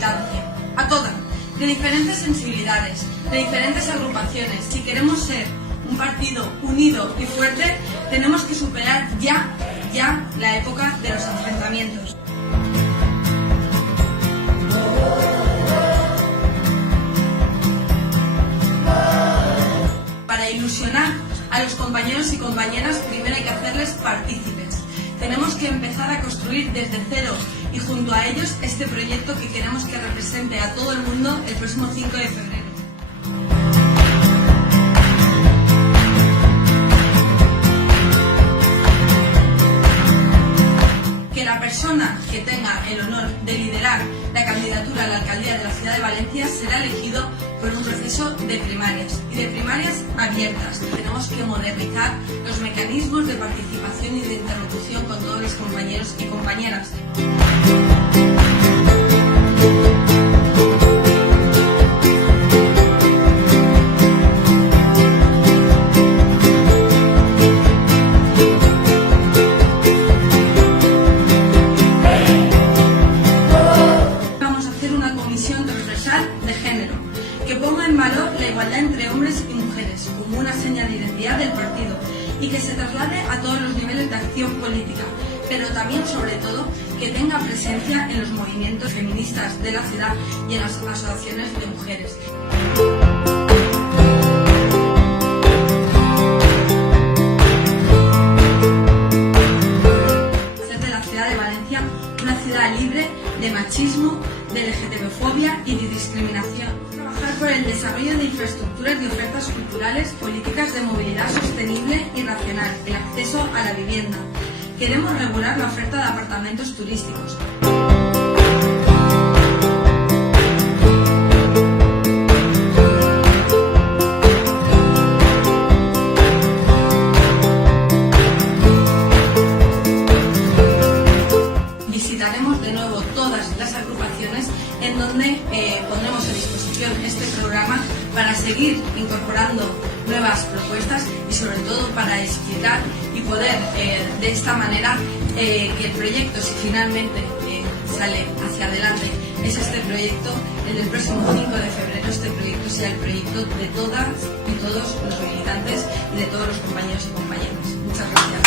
militancia, a todas, de diferentes sensibilidades, de diferentes agrupaciones. Si queremos ser un partido unido y fuerte, tenemos que superar ya la época de los enfrentamientos. Para ilusionar a los compañeros y compañeras, primero hay que hacerles partícipes. Tenemos que empezar a construir desde cero y junto a ellos este proyecto que queremos que represente a todo el mundo el próximo 5 de febrero. Que la persona que tenga el honor de liderar la candidatura a la alcaldía de la ciudad de Valencia será elegido por un proceso de primarias y de primarias abiertas. Tenemos que modernizar los mecanismos de participación y de interlocución con todos los compañeros y compañeras. De género, que ponga en valor la igualdad entre hombres y mujeres como una señal de identidad del partido y que se traslade a todos los niveles de acción política, pero también, sobre todo, que tenga presencia en los movimientos feministas de la ciudad y en las asociaciones de mujeres. Hacer de la ciudad de Valencia una ciudad libre de machismo, de LGTB-fobia y de discriminación. Trabajar por el desarrollo de infraestructuras y ofertas culturales, políticas de movilidad sostenible y racional, el acceso a la vivienda. Queremos regular la oferta de apartamentos turísticos. Visitaremos de nuevo todas las agrupaciones en donde pondremos a disposición este programa para seguir incorporando nuevas propuestas y sobre todo para explicar y poder de esta manera que el proyecto, si finalmente sale hacia adelante, es este proyecto, el del próximo 5 de febrero, este proyecto sea el proyecto de todas y todos los militantes y de todos los compañeros y compañeras. Muchas gracias.